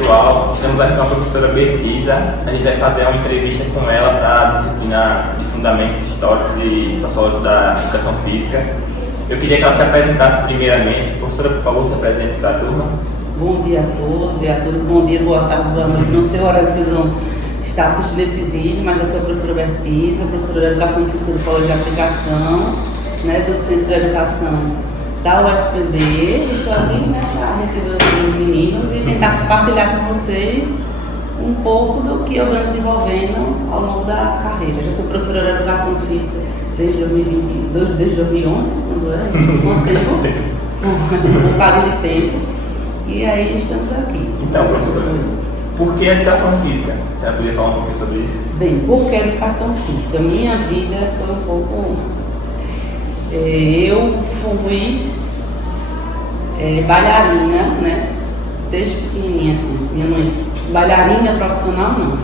pessoal, estamos aqui com a professora Bertiza. A gente vai fazer uma entrevista com ela para a disciplina de Fundamentos Históricos e Sociológicos da Educação Física. Eu queria que ela se apresentasse primeiramente. Professora, por favor, se apresente para a turma. Bom dia a todos e a todas. Bom dia, boa tarde, boa noite. Não sei o horário que vocês vão estar assistindo esse vídeo, mas eu sou a professora Bertiza, professora de Educação Física do Colégio de Aplicação, do Centro de Educação da UFPB. Estou aqui para receber os meninos e tentar compartilhar com vocês um pouco do que eu venho desenvolvendo ao longo da carreira. Já sou professora de Educação Física desde 2011, quando é? Um bocadinho de tempo. E aí estamos aqui. Então, professora, por que Educação Física? Você vai poder falar um pouquinho sobre isso? Bem, por que Educação Física? Minha vida foi um pouco... eu fui bailarina, desde pequenininha, assim. Minha mãe, bailarina profissional não,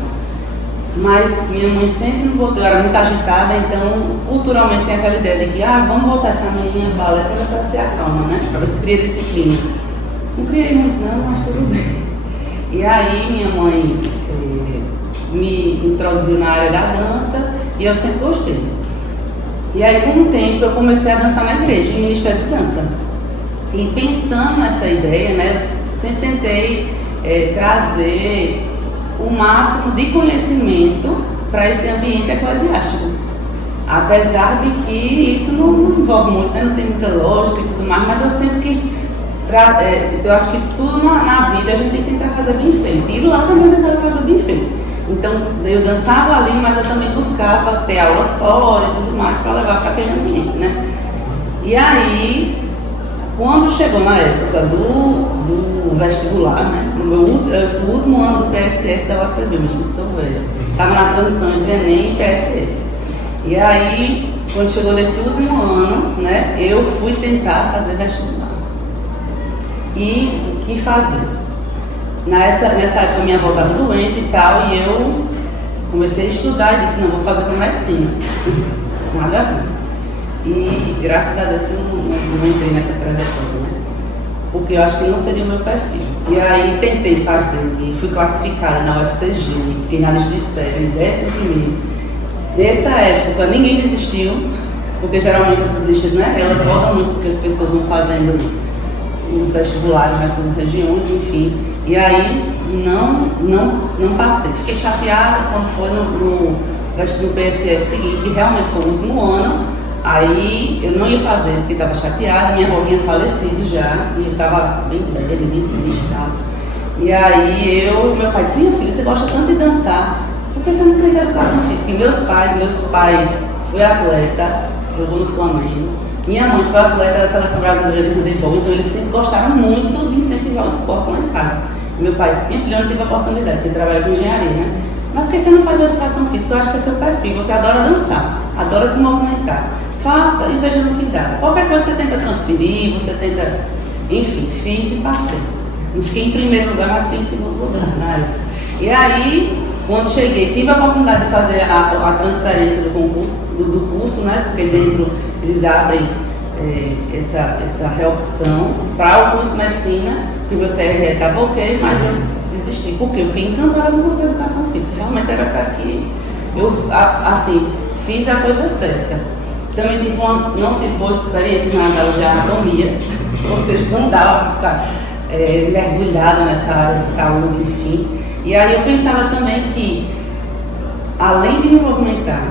mas minha mãe sempre me botou, eu era muito agitada, então culturalmente tem aquela ideia de que vamos botar essa menina em balé para ver se ela se acalma, para ver se cria disciplina. Não criei muito não, mas tudo bem. E aí minha mãe me introduziu na área da dança e eu sempre gostei. E aí, com o tempo, eu comecei a dançar na igreja, em Ministério de Dança. E pensando nessa ideia, sempre tentei trazer o máximo de conhecimento para esse ambiente eclesiástico. Apesar de que isso não envolve muito, não tem muita lógica e tudo mais, mas eu sempre quis... eu acho que tudo na vida a gente tem que tentar fazer bem feito. E lá também eu tentava fazer bem feito. Então, eu dançava ali, mas eu também buscava ter aulas fora e tudo mais para levar para aquele ambiente, E aí, quando chegou na época do vestibular, eu fui o último ano do PSS da UFPB, mas sou velha. Estava na transição entre Enem e PSS. E aí, quando chegou nesse último ano, eu fui tentar fazer vestibular. E o que fazer? Nessa época minha avó estava doente e tal, e eu comecei a estudar e disse, não, vou fazer com medicina. Nada a ver. E graças a Deus que eu não entrei nessa trajetória, porque eu acho que não seria o meu perfil. E aí tentei fazer, e fui classificada na UFCG, fiquei na lista de espera, em 11º. Nessa época ninguém desistiu, porque geralmente essas listas, elas voltam muito porque as pessoas vão fazendo os vestibulares nessas regiões, enfim. E aí não passei. Fiquei chateada quando foi no PSS seguinte, que realmente foi o último ano. Aí eu não ia fazer porque estava chateada, minha avó tinha falecido já, e eu estava bem velha, bem triste e tal. E aí meu pai disse, minha filha, você gosta tanto de dançar, por que você não tenta Educação Física? E meu pai foi atleta, jogou no Flamengo. Minha mãe foi atleta da Seleção Brasileira de Handebol, então eles sempre gostaram muito de incentivar o esporte lá em casa. Meu pai, minha filha, não tive a oportunidade, porque trabalha com engenharia, Mas por que você não faz Educação Física? Eu acho que é seu perfil, você adora dançar, adora se movimentar. Faça e veja no que dá. Qualquer coisa você tenta transferir, você tenta... Enfim, fiz e passei. Não fiquei em primeiro lugar, mas fiquei em segundo lugar na época. E aí, quando cheguei, tive a oportunidade de fazer a transferência do curso, porque dentro eles abrem essa reopção para o curso de medicina, que o meu CRE estava ok, mas eu desisti, porque eu fiquei encantada com o curso de Educação Física. Realmente era para que eu, fiz a coisa certa. Também não tive boas experiências na aula de anatomia, ou seja, não dava para ficar mergulhada nessa área de saúde, enfim. E aí eu pensava também que, além de me movimentar,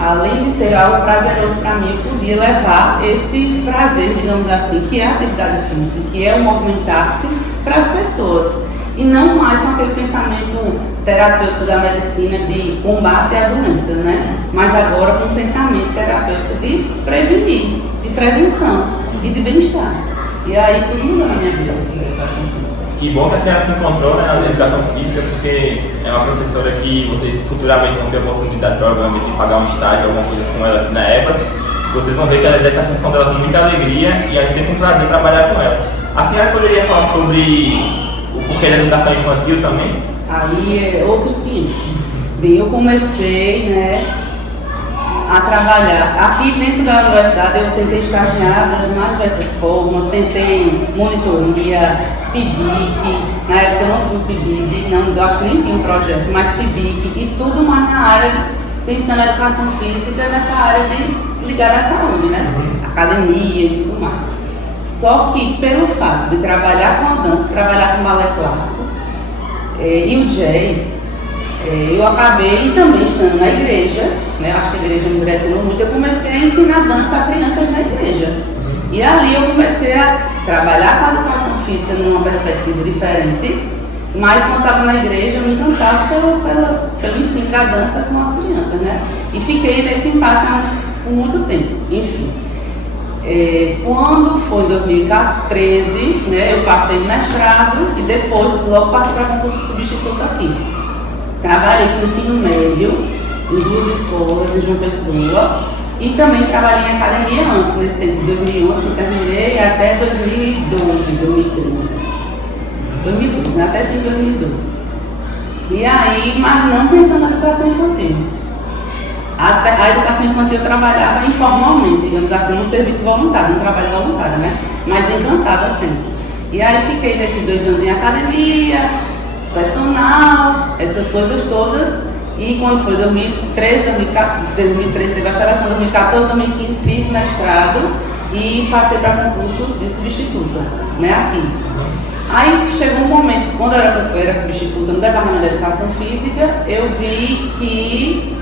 além de ser algo prazeroso para mim, eu podia levar esse prazer, digamos assim, que é a atividade física, que é o movimentar-se para as pessoas. E não mais com aquele pensamento terapêutico da medicina de combate à doença, mas agora com um pensamento terapêutico de prevenir, de prevenção e de bem-estar. E aí tudo mudou na minha vida com a Educação Física. Que bom que a senhora se encontrou na Educação Física, porque é uma professora que vocês futuramente vão ter a oportunidade, provavelmente, de pagar um estágio, alguma coisa com ela aqui na EBAS. Vocês vão ver que ela exerce a função dela com muita alegria e é sempre um prazer trabalhar com ela. A senhora poderia falar sobre o porquê da educação infantil também? Aí é outro sim. Bem, eu comecei, a trabalhar. Aqui dentro da universidade eu tentei estagiar nas mais diversas formas, tentei monitoria, PIBIC, na época eu não fui PIBIC, não, eu acho que nem tinha um projeto, mas PIBIC e tudo mais na área, pensando na educação física, nessa área de ligada à saúde, né? Academia e tudo mais. Só que pelo fato de trabalhar com a dança, trabalhar com o balé clássico e o jazz, eu acabei também estando na igreja, né? Acho que a igreja me direcionou muito, eu comecei a ensinar dança a crianças na igreja. E ali eu comecei a trabalhar com a educação física numa perspectiva diferente, mas quando estava na igreja eu me encantava pelo ensino da dança com as crianças, né? E fiquei nesse impasse por muito tempo, enfim. Quando foi em 2013, né, eu passei no mestrado e depois logo passei para concurso substituto aqui. Trabalhei com ensino médio em 2 escolas em João Pessoa e também trabalhei em academia antes, nesse tempo de 2011 que eu terminei até 2012, né, até fim de 2012. E aí, mas não pensando na educação infantil. A educação infantil eu trabalhava informalmente, digamos assim, num serviço voluntário, num trabalho voluntário, né? Mas encantada sempre. E aí fiquei nesses 2 anos em academia, personal, essas coisas todas. E quando foi 2013 teve a seleção, 2014, 2015 fiz mestrado e passei para concurso de substituta, né? Aqui. Aí chegou um momento, quando eu era substituta no Departamento de Educação Física, eu vi que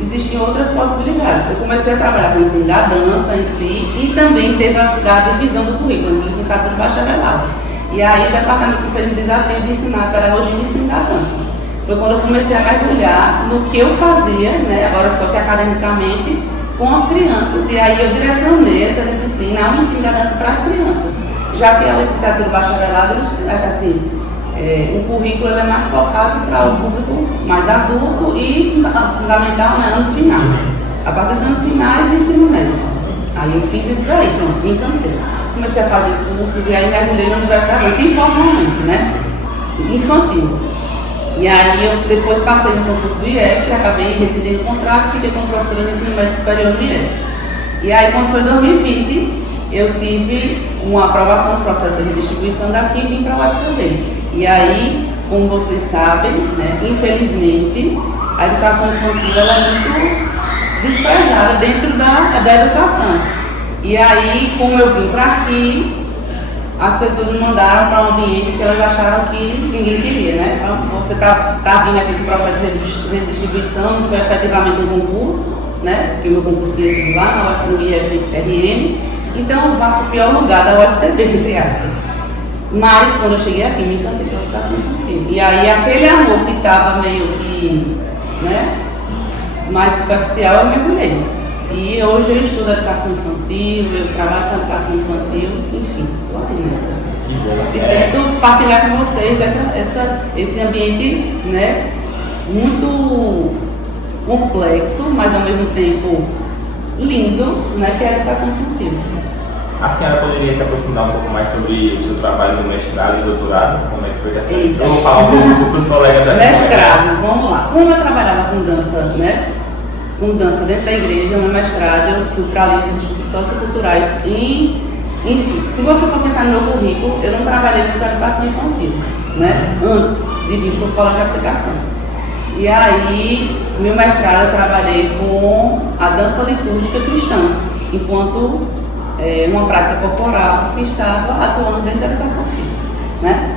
existiam outras possibilidades. Eu comecei a trabalhar com o ensino da dança em si e também teve a divisão do currículo, de licenciatura e bacharelado. E aí o departamento me fez um desafio de ensinar pedagogia e ensino da dança. Foi quando eu comecei a mergulhar no que eu fazia, né, agora só que academicamente, com as crianças. E aí eu direcionei essa disciplina ao ensino da dança para as crianças. Já que a licenciatura e bacharelado, assim, o currículo é mais focado para o público mais adulto e fundamental, né, anos finais. A partir dos anos finais, ensino médio. Aí eu fiz isso daí, pronto, me encantei. Comecei a fazer cursos e aí mergulhei na universidade, assim, informalmente, né, infantil. E aí eu depois passei no concurso do IF, acabei rescindendo o contrato, fiquei como professora de ensino médio superior no IF. E aí quando foi 2020, eu tive uma aprovação do processo de redistribuição daqui e vim para o UFPB. E aí, como vocês sabem, né, infelizmente, a educação infantil ela é muito desprezada dentro da educação. E aí, como eu vim para aqui, as pessoas me mandaram para um ambiente que elas acharam que ninguém queria, né? Então, você tá vindo aqui com o processo de redistribuição, não foi efetivamente um concurso, né? Porque o meu concurso tinha sido lá no IFRN, então vá para o pior lugar da UFPB, entre aspas. Mas quando eu cheguei aqui, me encantei pela educação infantil. E aí aquele amor que estava meio que, né, mais superficial, eu mergulhei. E hoje eu estudo educação infantil, eu trabalho com educação infantil, enfim, estou aí nessa. E tento partilhar com vocês esse ambiente, né, muito complexo, mas ao mesmo tempo lindo, né, que é a educação infantil. A senhora poderia se aprofundar um pouco mais sobre o seu trabalho no mestrado e doutorado? Como é que foi que a senhora... Eu vou falar um pouco para os colegas da mestrado, vamos lá. Como eu trabalhava com dança, né? Com dança dentro da igreja, no mestrado, eu fui para ali dos estudos socioculturais e, enfim, se você for pensar no meu currículo, eu não trabalhei com educação infantil, né? Antes de vir para o colégio de aplicação. E aí, no meu mestrado, eu trabalhei com a dança litúrgica cristã, enquanto uma prática corporal que estava atuando dentro da educação física, né?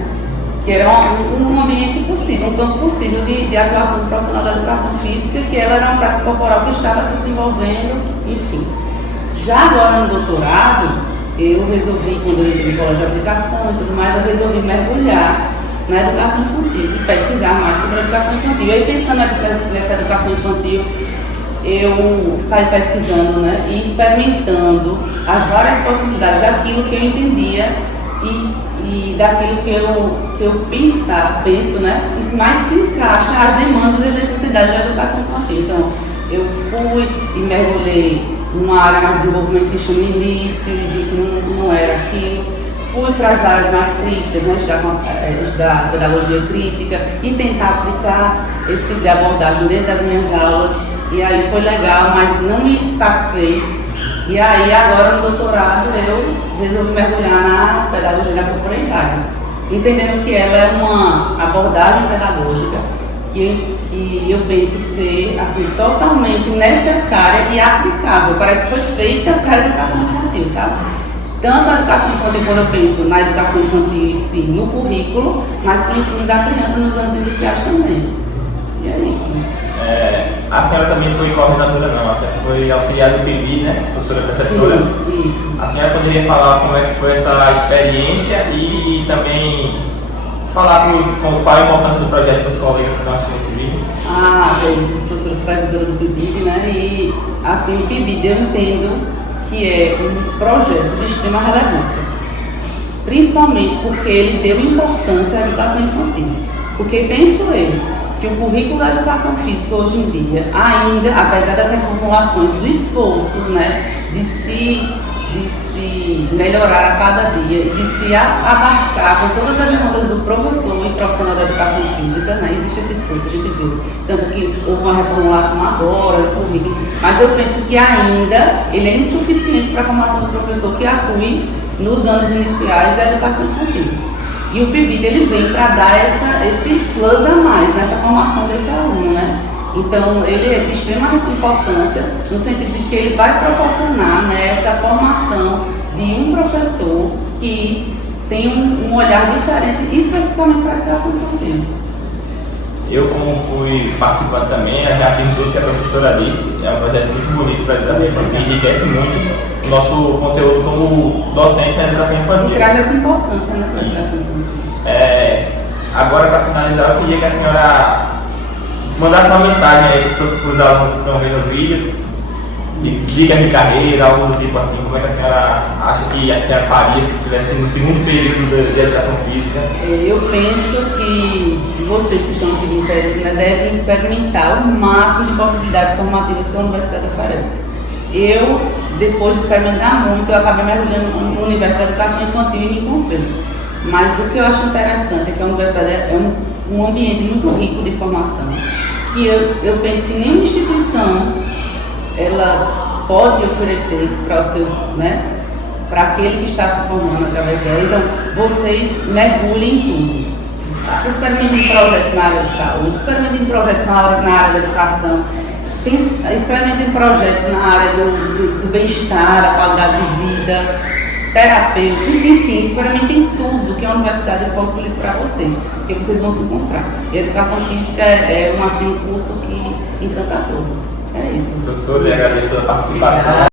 Que era um ambiente possível, um campo possível de atuação do profissional da educação física, que ela era uma prática corporal que estava se desenvolvendo, enfim. Já agora no doutorado, eu resolvi, quando eu entrei no colégio de aplicação e tudo mais, eu resolvi mergulhar na educação infantil e pesquisar mais sobre a educação infantil. E aí, pensando nessa educação infantil, eu saí pesquisando, né, e experimentando as várias possibilidades daquilo que eu entendia e daquilo que eu penso, né, que mais se encaixa às demandas e às necessidades da educação infantil. Então, eu fui e mergulhei numa área mais de desenvolvimento que chama início e vi que não era aquilo. Fui para as áreas mais críticas, né, estudar pedagogia crítica e tentar aplicar esse tipo de abordagem dentro das minhas aulas. E aí foi legal, mas não me satisfez. E aí agora no doutorado eu resolvi mergulhar na pedagogia da corporeidade, entendendo que ela é uma abordagem pedagógica que eu penso ser assim, totalmente necessária e aplicável. Parece que foi feita para a educação infantil, sabe? Tanto a educação infantil, quando eu penso na educação infantil em si, no currículo, mas para o ensino da criança nos anos iniciais também. E é isso. A senhora também foi coordenadora, não, a senhora foi auxiliar do PIB, né? Professora preceptora. Sim, isso. A senhora poderia falar como é que foi essa experiência e também falar qual a importância do projeto para os colegas que estão assistindo esse vídeo? Eu professora supervisora do PIBID, né? E assim, o PIBID eu entendo que é um projeto de extrema relevância, principalmente porque ele deu importância à educação infantil. Porque penso eu que o currículo da educação física hoje em dia, ainda, apesar das reformulações, do esforço, né, de se melhorar a cada dia e de se abarcar com todas as demandas do professor e profissional da educação física, né, existe esse esforço, a gente viu. Tanto que houve uma reformulação agora do currículo, mas eu penso que ainda ele é insuficiente para a formação do professor que atue nos anos iniciais da educação infantil. E o PIBID ele vem para dar esse plus a mais nessa formação desse aluno, né? Então ele é de extrema importância no sentido de que ele vai proporcionar, né, essa formação de um professor que tem um olhar diferente, especificamente para a educação infantil. Eu, como fui participante também, já afirmo tudo que a professora disse, é um projeto muito bonito para a educação infantil, enriquece muito o nosso conteúdo como docente na educação infantil. E traz essa importância, né, para a educação infantil. Agora, para finalizar, eu queria que a senhora mandasse uma mensagem aí para os alunos que estão vendo o vídeo, de dicas de carreira, algo do tipo assim. Como é que a senhora acha que a senhora faria se estivesse no segundo período de educação física? Eu penso que vocês que estão no segundo período, né, devem experimentar o máximo de possibilidades formativas que a universidade oferece. Eu, depois de experimentar muito, eu acabei mergulhando no universo da educação infantil e me encontrei. Mas o que eu acho interessante é que a universidade é um ambiente muito rico de formação, que eu penso que nenhuma instituição ela pode oferecer para os seus, né, para aquele que está se formando através dela. Então, vocês mergulhem em tudo. Experimentem projetos na área de saúde, experimentem projetos na área da educação, experimentem projetos na área do bem-estar, da qualidade de vida, terapêutico, enfim, experimentem tudo que a universidade possibilita para vocês, porque vocês vão se encontrar. E a educação física é um curso que encanta a todos. É isso. Professor, lhe agradeço pela participação.